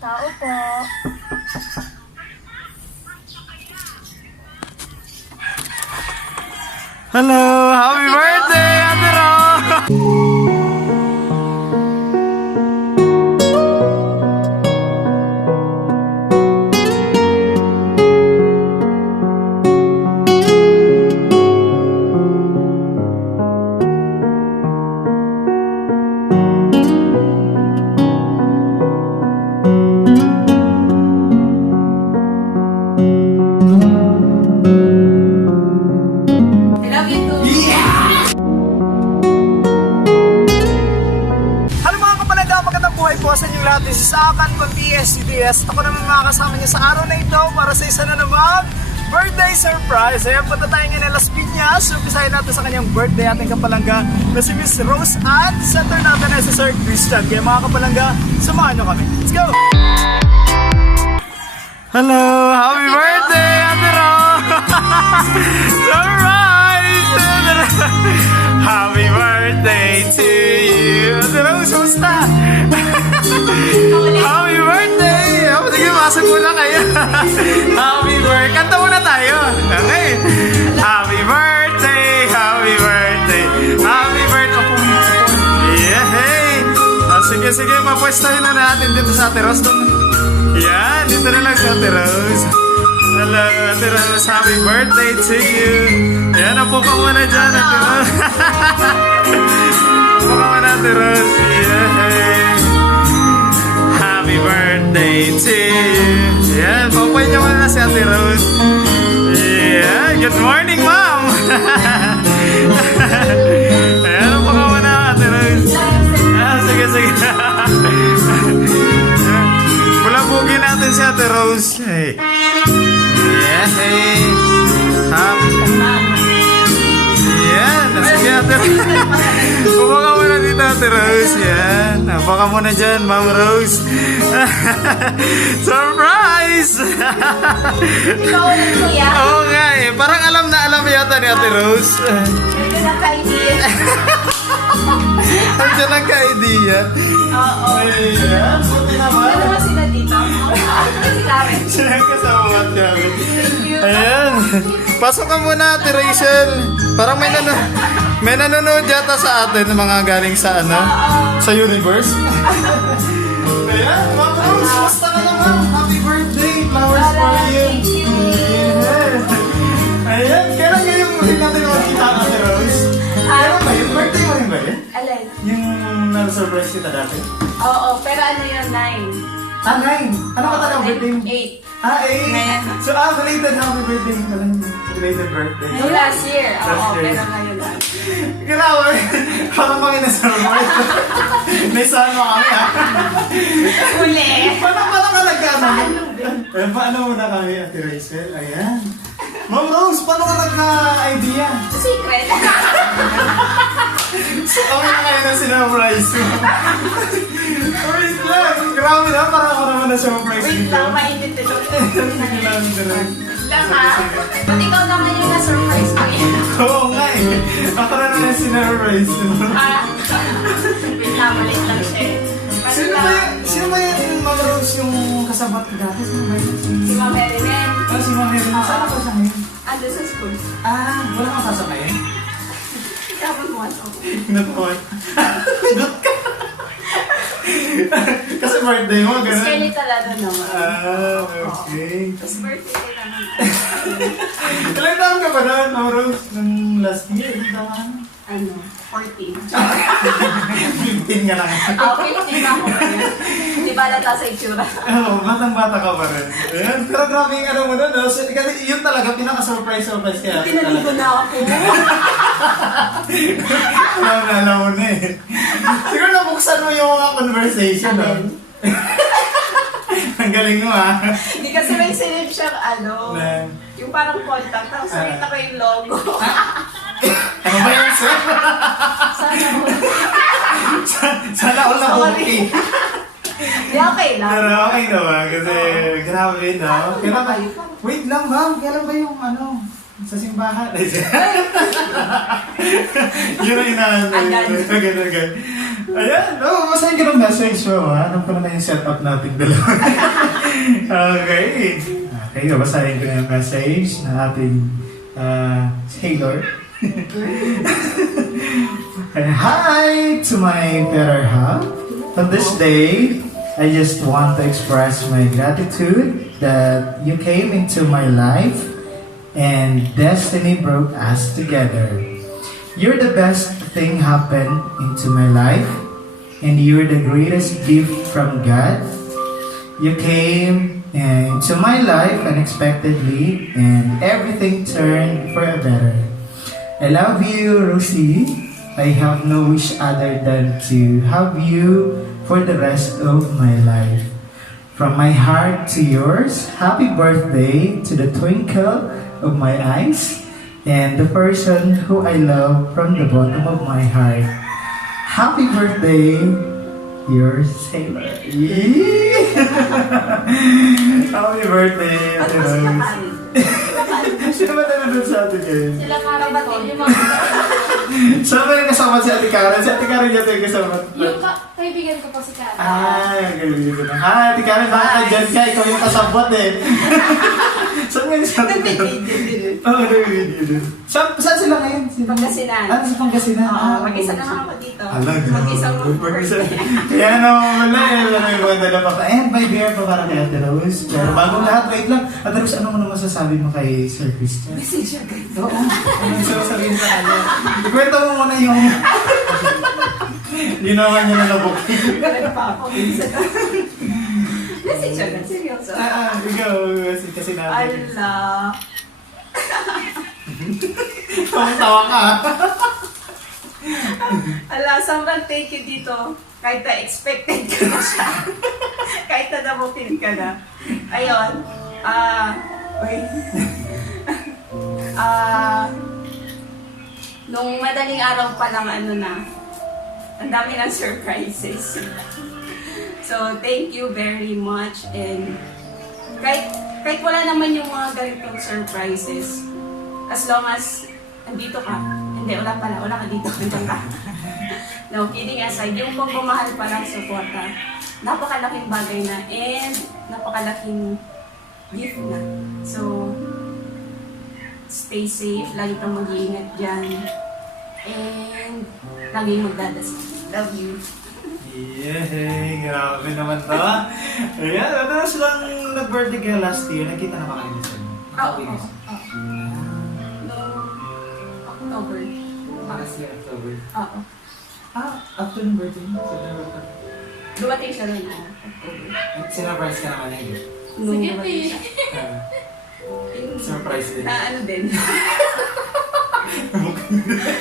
Tao po. Hello! Happy birthday, Ate Ro! I love you too. Hello mga kapalaga, magandang buhay po sa inyong lahat. This is Akan from PSCDS. Ako naman makakasama niya sa araw na ito para sa isa na naman birthday surprise. Ayan, punta tayo ngayon ng Las Piñas. Umpisahin natin sa kanyang birthday ating kapalangga na si Miss Rose at center natin na si Sir Christian. Kaya mga kapalangga, samahan nyo kami. Let's go! Hello! Happy birthday, Ate Ro! Surprise! Happy birthday to you! Ate Rose, kumusta? Happy birthday! Sige, masag muna kayo. Happy birthday! Kanta muna tayo. Okay. Happy birthday! Happy birthday! Happy birthday! Yeah, hey! Sige, mapwestahin na natin dito sa Ate Rose. Yan, dito na lang sa Ate Rose. Hello, Ate Rose. Happy birthday to you. Yan, upo ka muna dyan, Ate Rose. Upo ka muna, Ate Rose. Yeah. Happy birthday to you. Yan, papuin niyo muna si Ate Rose. Yeah, good morning, Ma'am. Ayan, upo ka muna, Ate Rose. Sige. Bulabugin natin si Ate Rose. Hey. Yeah, hey. Yan. Sige, Ate Rose. Upo ka muna dito, Ate Rose. Yan. Upo ka muna dyan, Ma'am Rose. Surprise! Ikaw ulit kuya. Oo nga eh. Parang alam na alam yata ni Ate Rose. Medyo naka-idea. Andiyan ang ka-idea. Oo. Ayan. Buti naman. Ano naman sila dito? Si Karen. Siya ang kasama namin. Thank you. Ayan. Pasok ka muna, Ate Rachel. Parang may nanonood yata sa atin ng mga galing sa sa universe. Ayan, Ma'am Rose, basta ka naman. Happy birthday. Flowers for you. Thank you. Yeah. Ayan, kailan ngayong muli natin makikita, Ate Rose? Kailan ba yun? Birthday mo rin ba yun? Alin? Yung na-surprise kita dati? Oo, pero ano yun, 9. Ah, 9. Ano ka talaga birthday mo? 8. Ah, 8. Ngayon. So, belated happy birthday mo lang. Belated birthday. No, last year. Oo, Last year. pero ngayon lang. Grabe. Parang mga na-surprise. May sama kami, ha? Uli. Paano ka nagkano? Paano, Paano muna kami, Ate Rachel? Ayan. Ma'am Rose, paano ka nagka-idea? Secret. So, kami na kayo na sinurprise mo. Wait lang. Grabe na, parang ako naman na-surprise Wait dito. lang, mainit ito. Sige lang, direct. Lang ha. Ba't ikaw naman yung na-surprise ko yun? Oo nga eh. Ako na naman sinurprise mo. Ah, wait lang, malit lang siya eh. Sino ba yung Ma'am Rose yung kasabat ko dati? Sino ba yun? Si Ma'am Erin. Si Ma'am Erin. Saan ako sa ngayon? Ando sa school. Wala kang sasamayin? Tapos mo ako. Natukot. Nagot ka. Kasi birthday mo, gano'n? Skeletal ano naman. Okay. Tapos birthday ko naman. Ilang taon ka ba na, Ma'am Rose? Nung last year, ilang taon? Ano? 14. 15 ka lang. 15 ako. Di ba lata sa itsura? Oo, batang-bata ka pa rin. Ayan, pero grabe yung ano mo nun, no? So, kasi yun talaga, pinaka-surprise kaya. Pinaligo na ako. Alam mo na eh. Siguro nabuksan mo yung mga conversation, no? Alin? Ang galing mo, ha? Hindi kasi may sinip siyang ano. Na- Yung parang contact. Tapos nakita ko yung logo. Ano ba yan, sir? Sana mo. Sana all na Sorry. okay. Di okay lang. Pero okay naman, kasi grabe, no? Kailan ba? Wait lang, ma'am. Kailan ba yung ano? Sa simbahan? Yun ang inaano. Agad. Agad. Ayan, masahin ka ng message mo, ha? Alam ko naman yung setup natin dalawa. Okay. Okay, babasahin ko na yung message na ating sailor. Hi to my better half. On this day, I just want to express my gratitude that you came into my life and destiny brought us together. You're the best thing happened into my life, and you're the greatest gift from God. You came into my life unexpectedly, and everything turned for the better. I love you, Rosie. I have no wish other than to have you for the rest of my life. From my heart to yours, happy birthday to the twinkle of my eyes and the person who I love from the bottom of my heart. Happy birthday, your sailor. Happy birthday, Ate Rose. Sino ba nanonood sa atin ngayon? Sila karabatin yung mga... Saan ba yung kasama si Ate Karen? Si Ate Karen yata yung kasama. Yung kaibigan ko po si Karen. Ay, kaibigan ko na. Hi, Ate Karen, bakit nandyan ka? Ikaw yung kasabot eh. Saan nga yung sa Ate Karen? Oo, nag-video din. Saan sila ngayon? Pangasinan. Ah, sa Pangasinan. Oo, mag-isa na ako dito. Alag. Mag-isang Mag-isa. Kaya naman wala eh. Wala yung mga dala pa. And by beer pa para kay Ate Rose. Pero bagong lahat, wait lang. Ate Rose, ano mo naman masasabi mo kay Sir Christian? Message agad. Oo. Anong sasabihin sa kanya? Ikwento mo muna yung... Ginawa niya na nabok. Ganun pa ako. Message agad. Seryoso. Ikaw, kasi natin. Ala. Tawa ka. Ala, sobrang thank you dito. Kahit na expected ka na siya. Kahit na nabutin ka na. Ayun. Wait. Nung madaling araw pa lang ang dami ng surprises. So, thank you very much. And kahit wala naman yung mga ganitong surprises, as long as andito ka, hindi, wala ka dito, andito ka. No, kidding aside, yung pagmamahal pa lang suporta, napakalaking bagay na and napakalaking gift na. So, stay safe, lagi kang mag-iingat dyan, and lagi magdadasal. Love you. Yay! Grabe naman to. Ayan, madalas lang nag-birthday kayo last year. Nakita na ba kayo sa inyo? Oo. No, October. Last year, October. Oo. After ng birthday mo? Dumating siya rin October. Sinurprise ka naman eh. Nung Sige, dumating siya. Surprise din. Na ano din.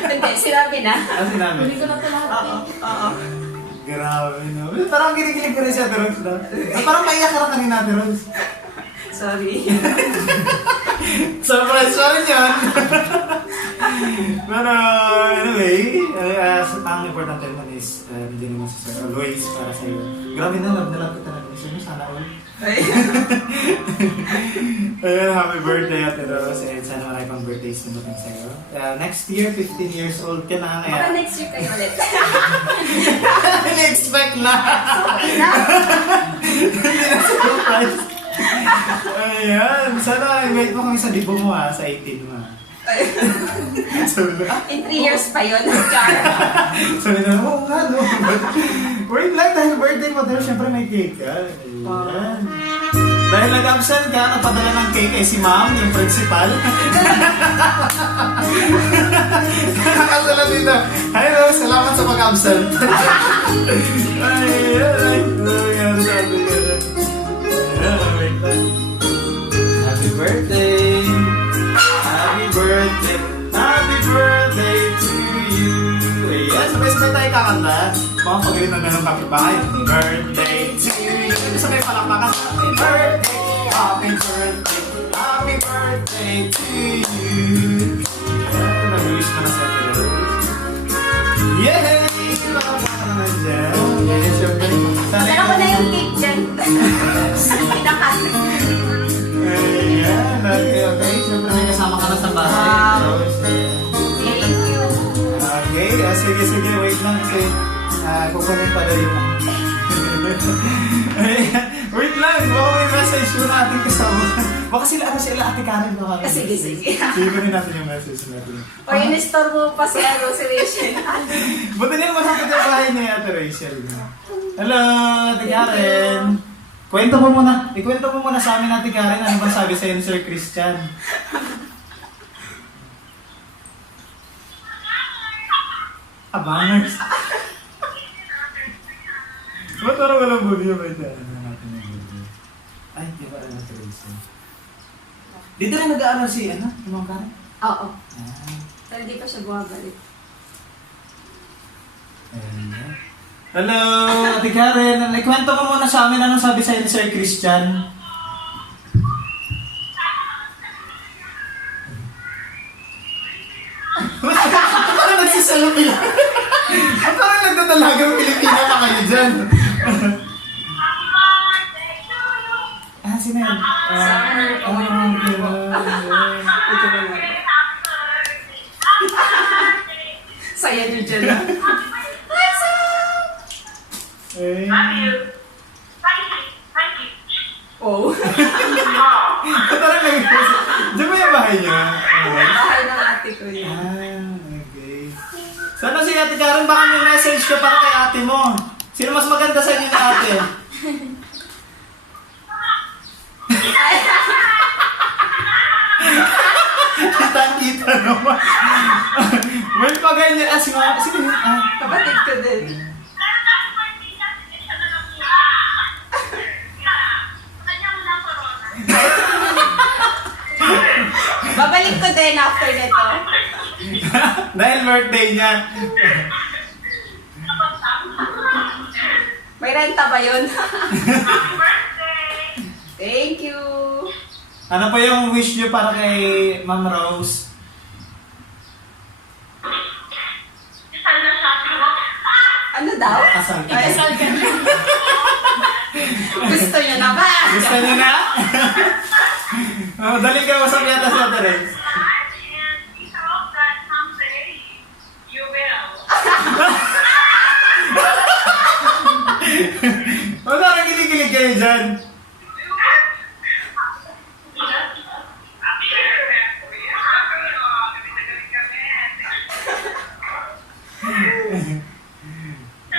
Hindi, sinabi na. Ano sinabi? Hindi ko na ito lahat. Oo. Grabe no. Parang kinikilig ko rin si Ate Rose na. Parang maiyak ka rin kanina, Ate Rose. Sorry. Surprise pa rin yun. Pero anyway, ang importante naman is hindi naman si Sir always para sa iyo. Grabe na, love kita na Sir. Sana all. Ayun, happy birthday Ate Rose and sana marami pang birthdays na dumating sa'yo. Next year, 15 years old ka na Baka kaya... next year kayo ulit. In-expect na! Hindi na surprise. Ayan, sana invite mo kami sa libo mo sa 18 mo. In 3 years pa yun. Char. Sabi na, oo nga no. Wait lang, dahil birthday mo dahil syempre may cake ka. Ayan. Dahil nag-absent ka, napadala ng cake si ma'am, yung principal. Nakasala dito. Hello, salamat sa pag-absent. Ay. Happy birthday. Happy birthday. Happy birthday to you. Ayan, sabay-sabay tayo kakanta. Mga pagalitan na ng kapitbahay. Happy birthday to you. Sabay palakpakan. Happy birthday. Happy birthday. Happy birthday to you. Ayan, nag-wish ko na sa Ate Rose. Yay! Palakpakan naman dyan. Yes, syempre. Dala ko na yung cake dyan. Pinakas. Ayan, okay. Siyempre may kasama ka na sa bahay. Wow. Rose. Thank you. Okay, sige, wait lang kasi kukunin pa daw yung... Wait lang, baka may message mo na ating kasama. Baka sila Ate Karen baka. Sige. Sige natin yung message natin. O in-store mo pa si Rachel. Buti na yung masakit yung bahay ni Ate Rachel. Hello, Ate Karen. Ikwento mo muna sa amin, Ate Karen, ano ba sabi sa'yo ni Sir Christian? Abangers. Ba't parang walang video ba ito? Ano natin yung video? Ay, di ba ano Ate Rachel? Dito rin nag-aaral si, Ma'am Karen? Oo. Ah. Pero hindi pa siya bumabalik. Ayan. Hello, Ate Karen. Ikwento mo muna sa amin anong sabi sa'yo ni Sir Christian. Parang nagsisalapi lang. Parang nagdadalagang Pilipina pa kayo dyan. Sino yan? Summer. Ito ba na? Saya nyo dyan na. Oh. Parang diyan ba yung bahay niya? Bahay ng ate ko yun. Okay. Sana si Ate Karen, baka may message ka para kay ate mo. Sino mas maganda sa inyo na ate? Kita naman. Well, pag ganyan, sino yun? Kapatid ko din. Babalik ko din after nito. Dahil birthday niya. May renta ba yun? Thank you. Ano pa yung wish niyo para kay Ma'am Rose? Ano daw? Kasal ka. Kasal ka na. Gusto niyo na ba? Gusto niyo na? Dali ka, masang yata sa ate Rex. Parang kilig-kilig kayo dyan.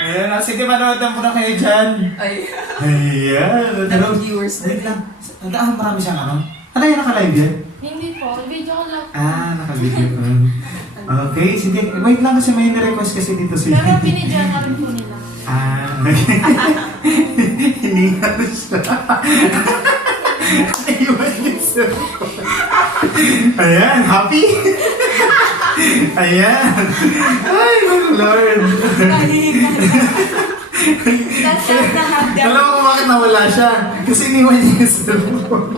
Ayan, sige, manood na muna kayo dyan. Ay. Ayan. Daming viewers Wait lang. Marami siyang ano? Ano yung naka-live yan? Hindi po, video ko lang. Naka-video ko. Okay, sige. Wait lang kasi may na-request kasi dito si... Pero binidyoan na rin po nila. Okay. Hiningat siya. Iwan yung cellphone. Ayan, happy? Ayan. Ay, my Lord. Alam mo kung bakit nawala siya? Kasi iniwan niya yung cellphone.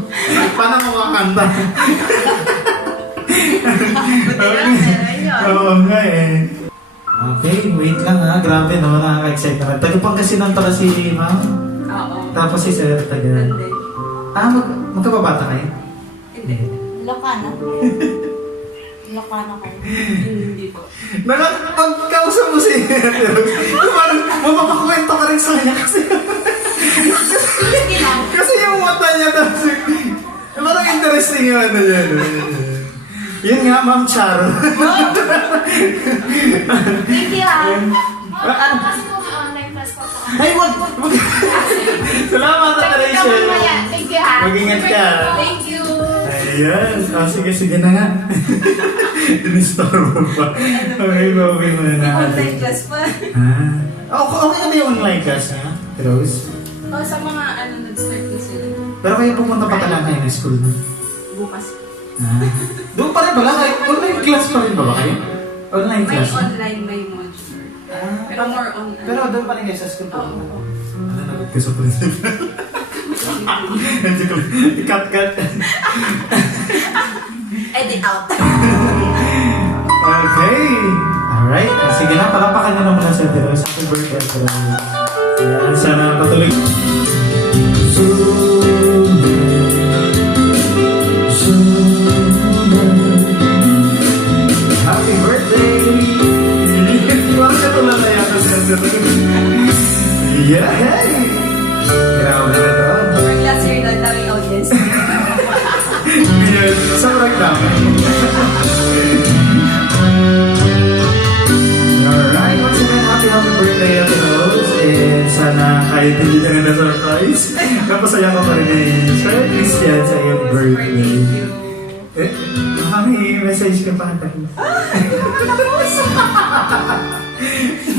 Paano mo kakanta? Oo nga eh. Okay, wait lang ha. Grabe no, nakaka-excite naman. Tagapang kasi nang tara si Ma'am. Oo. Tapos si Sir taga. Hindi. Magkababata kayo? Hindi. Lokana. Lokana kayo. Hindi po. Pagkausap mo si parang mapapakwento ka rin sa kanya kasi Sige lang. kasi yung mata niya tapos parang interesting yung ano niya. Yun nga, Ma'am Charo. Thank you ha. Kasi po online class pa po. Ay, wag! Salamat, Ate Rachel. Thank you ha. Mag-ingat ka. Thank you. Ayan. Sige na nga. Dinistore mo pa. Okay mo na natin. Online class pa. Okay na ba yung online class niya, Rose? O sa mga nag-start na sila. Pero kayo pumunta pa talaga kayo ng school mo? Bukas. Doon pa rin ba lang? Online class pa rin ba kayo? Online May class? online, may modular. Pero more on. Pero doon pa rin kayo sa school po? Oo. Ano nagot ka sa principal? Cut. Edit out. Okay. Alright. Sige na, palapakan na naman sa Ate Rose. Happy birthday, Ate Rose. Ayan, sana patuloy. Happy birthday! Parang siya tulad na yata sa surprise. Napasaya ka pa rin kay Sir Christian sa iyong Super birthday. thank you. Eh, may message ka pa.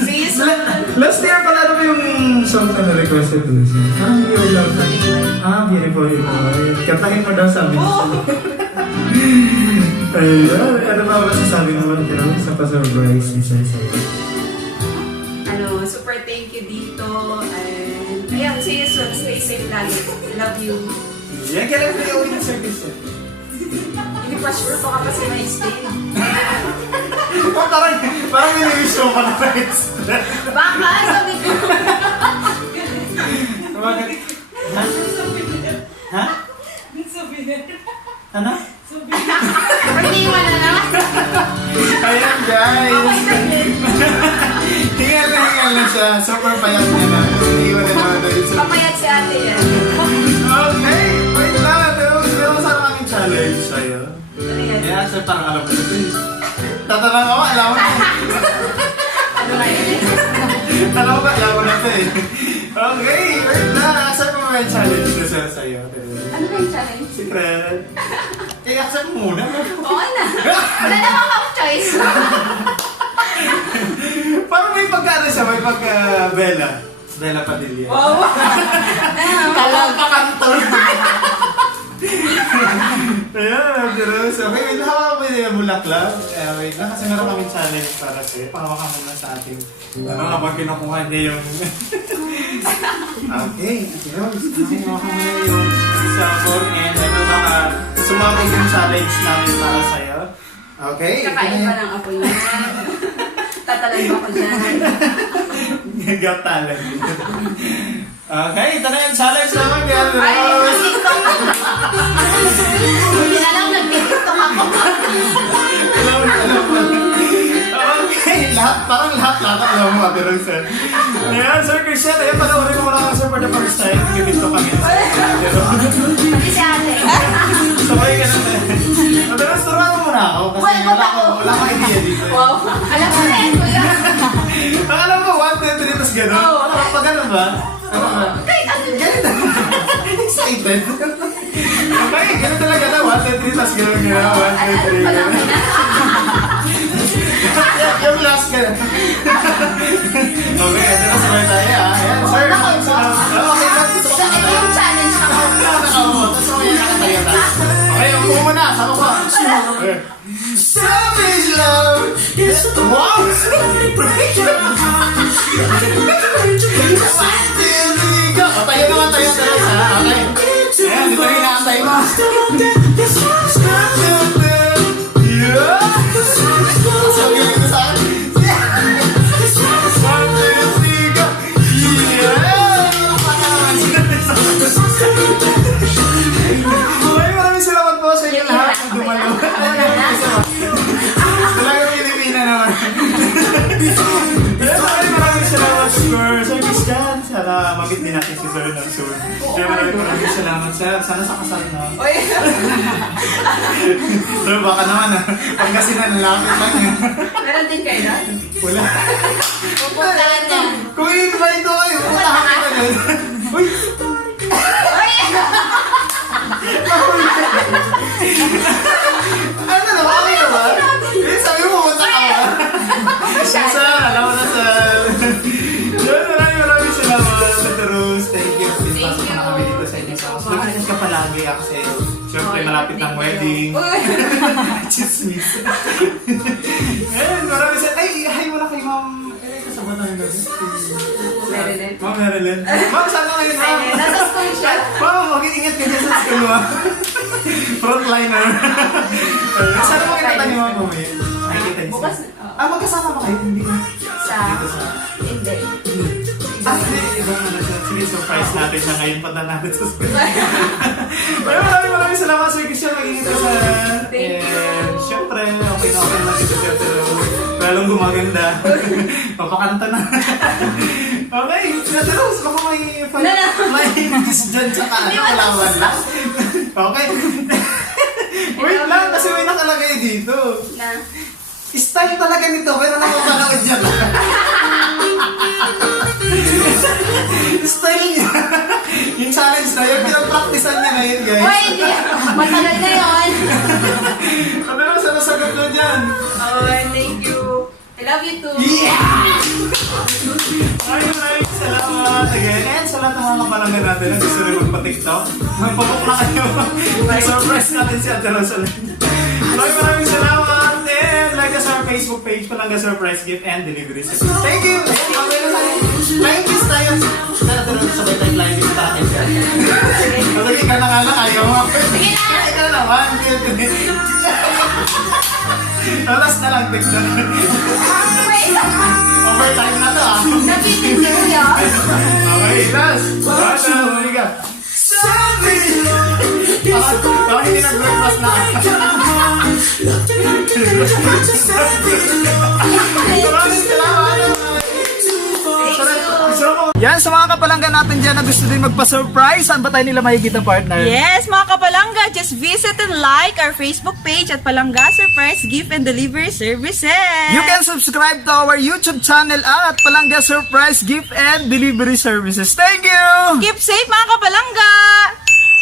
See you soon. Last year pala, ano ba yung song na na-requested mo? Your Love. Beautiful. Kantahin mo daw sabi niya. Ayun, ano ba masasabi naman sa pa-surprise ni Sir sa'yo? Super thank you dito. And, ayan, see you soon. Stay safe lagi. Love you. Yan, kailan na yung ng service? Hindi pa sure, baka kasi may stay. Parang niliwish mo pa na rights. Baka, sabi ko. Ha? Ano? Hindi mo na na. Ayan guys. Hingal na siya. Super payat niya na. Hindi mo na naman dahil sa... Papayat si ate yan. Okay, wait lang. Meron sana kaming challenge sa'yo. Ano yan? Ayan, sir, parang alam mo na ito. Tatanang ako, alam mo na. Ano nga yun? Alam mo ba, alam mo na ito eh. Okay, wait lang. Accept mo may challenge na sir sa'yo. Ano ba yung challenge? Secret. Eh, accept mo muna. Oo na. Wala na akong choice. Parang may pagkano siya, may pagka-Bella. Bella Padilla. Wow. Kalapakantol. Ayan, Jerome. So, okay, hawak mo yung bulaklak. Wait lang, kasi meron kaming challenge para sa'yo. Pahawak mo na sa ating, habang kinukuha niya yung... Okay, Jerome. Hawak mo na yung cellphone and baka sumabog yung challenge namin para sa'yo. Okay. Kakain pa ng apo niya. Tatalag ba ko dyan? Got talent. Okay, ito na yung challenge naman, girl. Ay, nag-tiktok ako. Hindi na lang nag-tiktok ako. Alam mo. Okay, lahat alam mo, pero sir. Ayan, Sir Christian, ayan, panoorin mo lang sir for the first time. Gagito kami. Pati si ate. Sabay ka na. Pero turuan mo muna ako kasi wala akong idea dito. Wow. Alam mo na yan, kuya. Ang alam mo, 1, 2, 3, tapos gano'n. Oo. Pag gano'n ba? Ano ba? Kahit ano dyan. Excited. Okay, gano'n talaga na. 1, 2, 3, tapos gano'n gano'n. 1, 2, 3, Alam mo gano'n. na. Yung last ka. Okay, ito na sabay tayo ah. Ayan, sir. Okay, So, ito yung challenge ako. Okay, upo mo na. Sama ko. Savage love is the one. Tayo naman tayo. Okay. Ayan, dito yung inaantay mo. Yeah. So, gawin ko sa akin. Maraming salamat po sa inyo lahat ng dumalo. Talagang Pilipina naman. Maraming salamat, Sir. Sir Christian, sana magit din natin si Sir ng soon. Kaya maraming salamat, Sir. Sana sa kasal na. Oy. Sir, baka naman pag kasi nanalapit lang yun. Meron din kayo na? Wala. Pupuntahan niya. Kung i-invite ko kayo, puntahan ka na. Uy! Ano na, okay ka ba? Eh, sabi mo, pumunta ka ba? Sir, alam mo na, Sir. Yun, maraming salamat, Mr. Rose. Thank you. Thank you. Na kami dito sa inyo. Mag-ingat ka palagi kasi syempre malapit ng wedding. Uy. Chismis. Ayun, maraming salamat. Ay, hi mo na kay Ma'am. Eh, kasama tayo na. Marilyn. Ma'am Marilyn. Ma'am, saan ka ngayon, Ma'am? Ay, nasa school siya. Ma'am, mag-iingat ka dyan sa school mo. Frontliner. Saan mo kita ni Ma'am Bumi? Nakikita niyo Bukas. siya. Magkasama ba kayo? Hindi ka. Sa... Hindi. Hindi, ibang ano siya. Sige, surprise natin siya ngayon. Punta natin sa school. Pero maraming salamat, Sir Christian. Mag-iingat ka sa... Thank you. Siyempre, okay na lang dito siya. Pero lalong gumaganda. Papakanta na. Okay, Rose, baka may kiss dyan sa kalawan lang. Okay. Wait lang, kasi may nakalagay dito. Na? Style talaga nito, pero nakapanood dyan. Style niya. Yung challenge na yun, pinag-practicean niya ngayon, guys. Uy, hindi. Matagal na yun. Ano na sa nasagot na dyan? Oh, thank you. I love you too. Yeah! Maraming salamat again. And sa lahat ng mga kapalanggan natin na gusto rin magpa-TikTok, magpapok na kayo. Surprise natin si Ate Rosaline. Maraming salamat. And like us our Facebook page, Palangga Surprise Gift and Delivery Service. Thank you! Okay na tayo. Flying kiss tayo. Tara, sabay tayo flying kiss tayo. Sige ka na nga lang, ayaw mo. Sige na. Ikaw naman. Alas na lang, text na lang. Wait. Overtime na to ah. Napitin si Kuya. Okay, last. Last na, humiga. Sabi mo. Bakit hindi nag-breakfast na? Maraming salamat. Yan, sa mga kapalangga natin dyan na gusto din magpa-surprise, saan ba tayo nila makikita, partner? Yes, mga kapalangga, just visit and like our Facebook page at Palangga Surprise Gift and Delivery Services. You can subscribe to our YouTube channel at Palangga Surprise Gift and Delivery Services. Thank you! Keep safe, mga kapalangga!